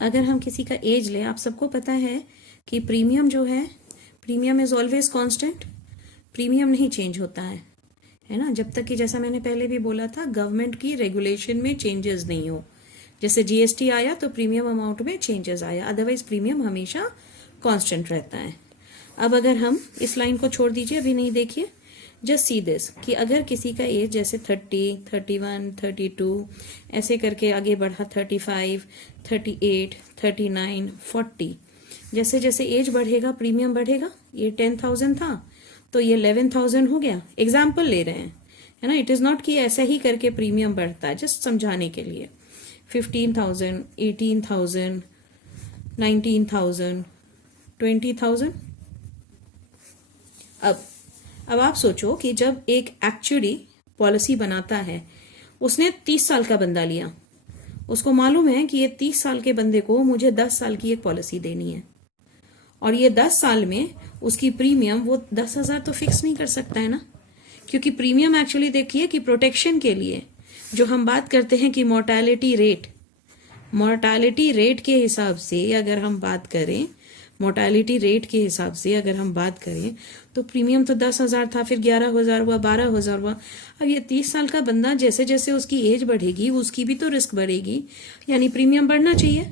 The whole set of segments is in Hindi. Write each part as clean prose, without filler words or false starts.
अगर हम किसी का एज लें, आप सबको पता है कि प्रीमियम जो है, premium is always constant, premium नहीं चेंज होता है ना, जब तक कि जैसा मैंने पहले भी बोला था गवर्नमेंट की रेगुलेशन में चेंजेस नहीं हो। जैसे जीएसटी आया तो प्रीमियम अमाउंट में चेंजेस आया, अदरवाइज प्रीमियम हमेशा कांस्टेंट रहता है। अब अगर हम इस लाइन को छोड़ दीजिए, अभी नहीं देखिए, जस्ट सी दिस कि अगर किसी का एज जैसे 30, 31, 32 ऐसे करके आगे बढ़ा, 35, 38, 39, 40, जैसे जैसे एज बढ़ेगा प्रीमियम बढ़ेगा। ये 10,000 था तो ये 11,000 हो गया, एग्जाम्पल ले रहे हैं, है ना। इट इज नॉट कि ऐसा ही करके प्रीमियम बढ़ता है, जस्ट समझाने के लिए। 15,000, 18,000, 19,000, 20,000। अब आप सोचो कि जब एक एक्चुअली पॉलिसी बनाता है, उसने 30 साल का बंदा लिया, उसको मालूम है कि ये 30 साल के बंदे को मुझे 10 साल की एक पॉलिसी देनी है, और ये 10 साल में उसकी प्रीमियम वो 10,000 तो फिक्स नहीं कर सकता है ना, क्योंकि प्रीमियम एक्चुअली देखिए कि प्रोटेक्शन के लिए जो हम बात करते हैं कि मोर्टालिटी रेट के हिसाब से अगर हम बात करें, मोर्टालिटी रेट के हिसाब से अगर हम बात करें तो प्रीमियम तो 10,000 था, फिर 11,000 हुआ, 12,000 हुआ। अब ये 30 साल का बंदा जैसे जैसे उसकी एज बढ़ेगी उसकी भी तो रिस्क बढ़ेगी, यानी प्रीमियम बढ़ना चाहिए।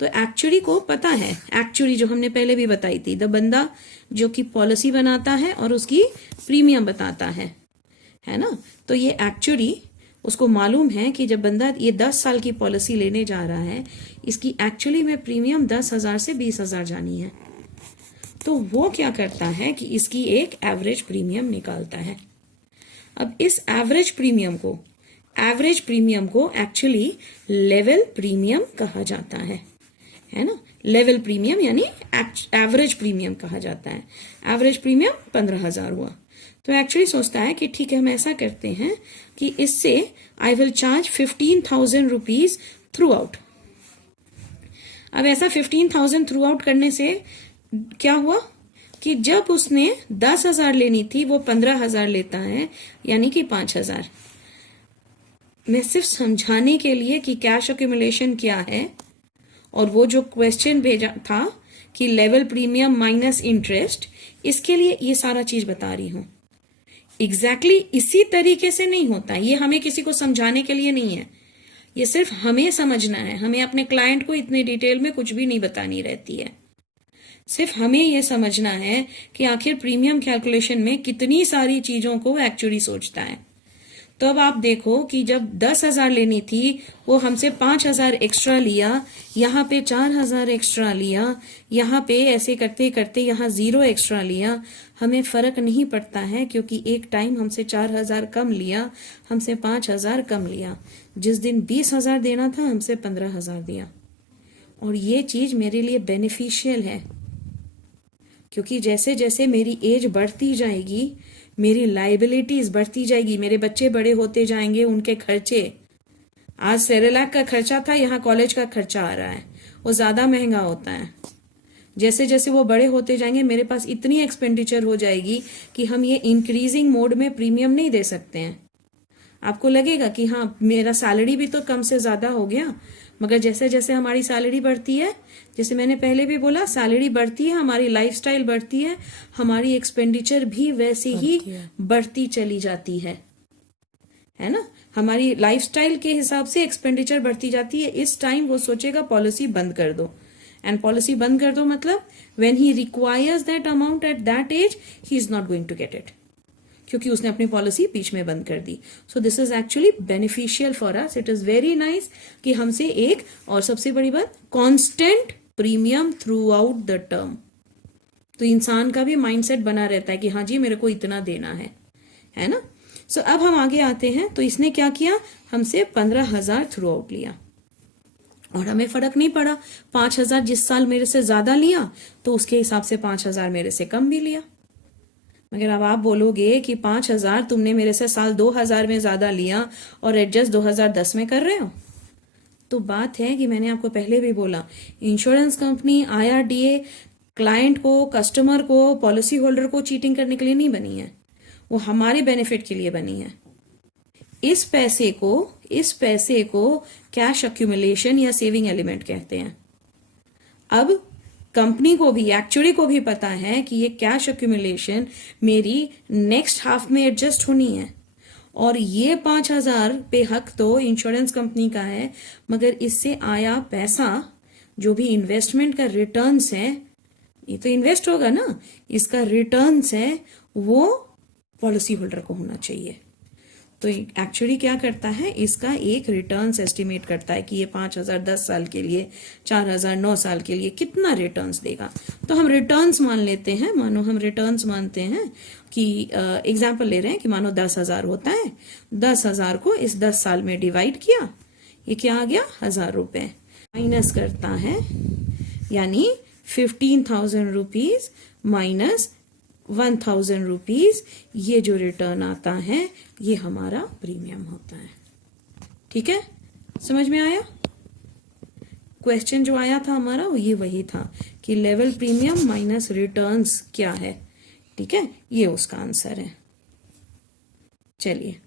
तो एक्चुअली को पता है, एक्चुअली जो हमने पहले भी बताई थी, द बंदा जो कि पॉलिसी बनाता है और उसकी प्रीमियम बताता है ना। तो ये एक्चुअली उसको मालूम है कि जब बंदा ये 10 साल की पॉलिसी लेने जा रहा है, इसकी एक्चुअली में प्रीमियम 10,000 से 20,000 जानी है, तो वो क्या करता है कि इसकी एक एवरेज प्रीमियम निकालता है। अब इस एवरेज प्रीमियम को एक्चुअली लेवल प्रीमियम कहा जाता है ना। लेवल प्रीमियम यानी एवरेज प्रीमियम कहा जाता है। एवरेज प्रीमियम 15,000 हुआ, तो एक्चुअली सोचता है कि ठीक है, हम ऐसा करते हैं कि इससे I will charge 15,000 rupees through out. अब ऐसा 15,000 थ्रू आउट करने से क्या हुआ कि जब उसने 10,000 लेनी थी वो 15,000 लेता है, यानी कि 5,000। मैं सिर्फ समझाने के लिए कि कैश एक्यूमुलेशन क्या है, और वो जो क्वेश्चन भेजा था कि लेवल प्रीमियम माइनस इंटरेस्ट, इसके लिए ये सारा चीज बता रही हूं। एग्जैक्टली इसी तरीके से नहीं होता, ये हमें किसी को समझाने के लिए नहीं है, ये सिर्फ हमें समझना है। हमें अपने क्लाइंट को इतनी डिटेल में कुछ भी नहीं बतानी रहती है, सिर्फ हमें ये समझना है कि आखिर प्रीमियम कैलकुलेशन में कितनी सारी चीजों को एक्चुअली सोचता है। तो अब आप देखो कि जब 10,000 लेनी थी वो हमसे 5,000 एक्स्ट्रा लिया, यहाँ पे 4,000 एक्स्ट्रा लिया, यहाँ पे ऐसे करते करते यहाँ 0 एक्स्ट्रा लिया। हमें फर्क नहीं पड़ता है, क्योंकि एक टाइम हमसे 4,000 कम लिया, हमसे 5,000 कम लिया। जिस दिन 20,000 देना था हमसे 15,000 दिया, और ये चीज मेरे लिए बेनिफिशियल है, क्योंकि जैसे जैसे मेरी एज बढ़ती जाएगी मेरी लाइबिलिटीज बढ़ती जाएगी, मेरे बच्चे बड़े होते जाएंगे, उनके खर्चे, आज सेरेलैक का खर्चा था, यहाँ कॉलेज का खर्चा आ रहा है, वो ज्यादा महंगा होता है। जैसे जैसे वो बड़े होते जाएंगे मेरे पास इतनी एक्सपेंडिचर हो जाएगी कि हम ये इंक्रीजिंग मोड में प्रीमियम नहीं दे सकते हैं। आपको लगेगा कि हाँ मेरा सैलरी भी तो कम से ज्यादा हो गया, मगर जैसे जैसे हमारी सैलरी बढ़ती है, जैसे मैंने पहले भी बोला, सैलरी बढ़ती है, हमारी लाइफस्टाइल बढ़ती है, हमारी एक्सपेंडिचर भी वैसे ही बढ़ती चली जाती है ना। हमारी लाइफस्टाइल के हिसाब से एक्सपेंडिचर बढ़ती जाती है। इस टाइम वो सोचेगा पॉलिसी बंद कर दो, एंड पॉलिसी बंद कर दो मतलब when he requires that amount at that age he is not going to get it, क्योंकि उसने अपनी पॉलिसी बीच में बंद कर दी। So this is actually beneficial for us, it is very nice कि हमसे एक, और सबसे बड़ी बात, constant premium throughout the term. तो इंसान का भी माइंडसेट बना रहता है कि हाँ जी मेरे को इतना देना है ना। सो अब हम आगे आते हैं, तो इसने क्या किया, हमसे 15,000 थ्रू आउट लिया, और हमें फर्क नहीं पड़ा, 5,000 जिस साल मेरे से ज्यादा लिया तो उसके हिसाब से 5,000 मेरे से कम भी लिया। मगर अब आप बोलोगे कि 5,000 तुमने मेरे से साल 2,000 में ज्यादा लिया और एडजस्ट 2010 में कर रहे हो, तो बात है कि मैंने आपको पहले भी बोला, इंश्योरेंस कंपनी, IRDA क्लाइंट को, कस्टमर को, पॉलिसी होल्डर को चीटिंग करने के लिए नहीं बनी है, वो हमारे बेनिफिट के लिए बनी है। इस पैसे को कैश एक्यूमुलेशन या सेविंग एलिमेंट कहते हैं। अब कंपनी को भी, एक्चुअली को भी पता है कि ये कैश एक्यूमुलेशन मेरी नेक्स्ट हाफ में एडजस्ट होनी है, और ये 5,000 पे हक तो इंश्योरेंस कंपनी का है, मगर इससे आया पैसा जो भी इन्वेस्टमेंट का रिटर्न्स है, ये तो इन्वेस्ट होगा ना, इसका रिटर्न्स है वो पॉलिसी होल्डर को होना चाहिए। तो एक्चुअली क्या करता है, इसका एक रिटर्न्स एस्टिमेट करता है कि ये 5,000 10 साल के लिए, 4,000 9 साल के लिए कितना रिटर्न्स देगा। तो हम रिटर्न्स मान लेते हैं, मानो हम रिटर्न्स मानते हैं कि एग्जाम्पल ले रहे हैं कि मानो 10,000 होता है, 10,000 को इस 10 साल में डिवाइड किया, ये क्या आ गया 1,000 रुपए, माइनस करता है, यानी 15,000 रुपीज माइनस 1,000 रुपीज, ये जो रिटर्न आता है ये हमारा प्रीमियम होता है। ठीक है, समझ में आया? क्वेश्चन जो आया था हमारा वो ये वही था कि लेवल प्रीमियम माइनस रिटर्न्स क्या है। ठीक है, ये उसका आंसर है। चलिए